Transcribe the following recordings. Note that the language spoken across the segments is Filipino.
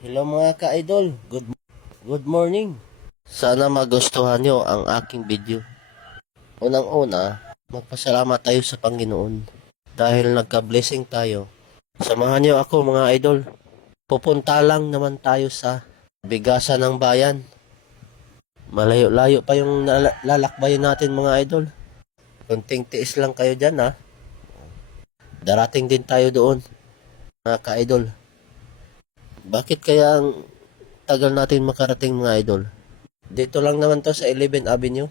Hello mga ka-idol, good morning. Sana magustuhan nyo ang aking video. Unang-una, magpasalamat tayo sa Panginoon dahil nagka-blessing tayo. Samahan nyo ako mga idol. Pupunta lang naman tayo sa bigasan ng bayan. Malayo-layo pa yung lalakbayin natin mga idol. Kunting tiis lang kayo dyan ha. Darating din tayo doon mga ka-idol. Bakit kaya ang tagal natin makarating mga idol? Dito lang naman to sa 11th Avenue.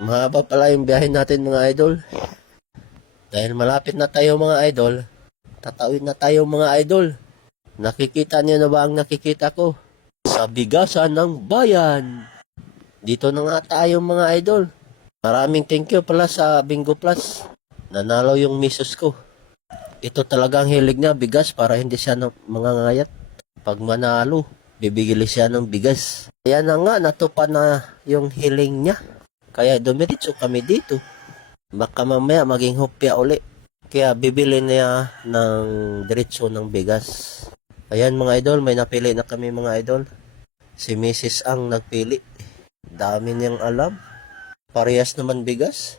Mahaba pala yung biyahe natin mga idol. Dahil malapit na tayo mga idol, tatawid na tayo mga idol. Nakikita niyo na ba ang nakikita ko? Sa bigasan ng bayan. Dito na nga tayo mga idol. Maraming thank you pala sa Bingo Plus. Nanalo yung misis ko. Ito talagang hilig niya, bigas, para hindi siya mangangayat. Pag manalo, bibigili siya ng bigas. Kaya na nga, natupad na yung hiling niya. Kaya dumiritso kami dito. Baka mamaya maging hopya uli. Kaya bibili niya ng diretso ng bigas. Ayan mga idol, may napili na kami mga idol. Si Mrs. ang nagpili. Dami niyang alam. Parehas naman bigas.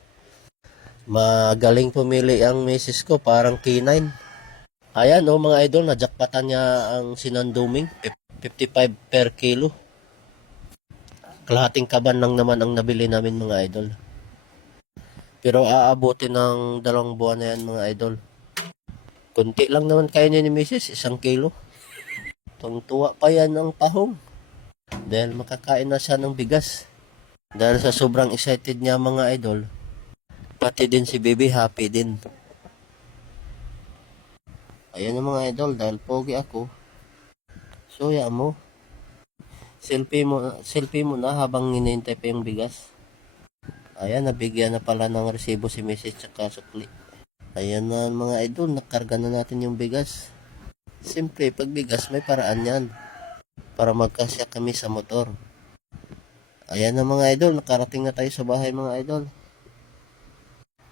Magaling pumili ang Mrs. ko, parang K9. Ayan mga idol, najakpatan niya ang sinanduming. 55 per kilo. Kalahating kaban lang naman ang nabili namin mga idol. Pero aabutin ng 2 buwan na yan mga idol. Kunti lang naman kaya niya ni Mrs. 1 kilo. Tuwa pa yan ang tahong. Dahil makakain na siya ng bigas. Dahil sa sobrang excited niya mga idol. Pati din si baby happy din. Ayan na mga idol, dahil pogi ako. Suya mo. Selfie mo na habang hinihintay pa yung bigas. Ayan, nabigyan na pala ng resibo si Mrs. tsaka sukli. Ayan na mga idol, nakarga na natin yung bigas. Siyempre, pag bigas may paraan yan. Para magkasya kami sa motor. Ayan na mga idol, nakarating na tayo sa bahay mga idol.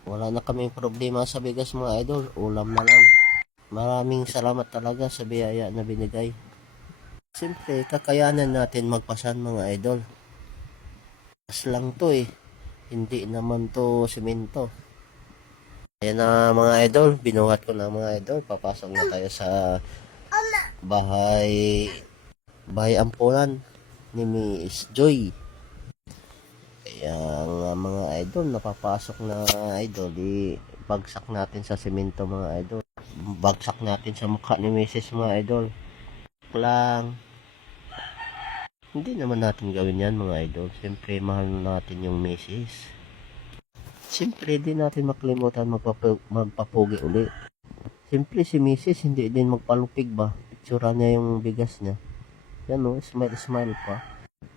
Wala na kaming problema sa bigas mga idol, ulam na lang. Maraming salamat talaga sa biyaya na binigay. Siyempre, kakayanan natin magpasan mga idol. Pas lang to hindi naman to simento. Ayan na mga idol, binuhat ko na mga idol. Papasok na tayo sa bahay ampunan ni Miss Joy. Kaya nga mga idol, napapasok na idol, bagsak natin sa simento mga idol. Bagsak natin sa mukha ni Mrs. mga idol. Lang. Hindi naman natin gawin yan mga idol. Siyempre mahal natin yung Mrs. Siyempre di natin makalimutan magpapugi uli. Siyempre si Mrs. hindi din magpalupig ba. Pictura niya yung bigas niya. Yan smile pa.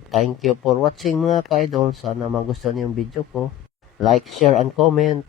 Thank you for watching mga ka-idol. Sana magustuhan niyo yung video ko. Like, share, and comment.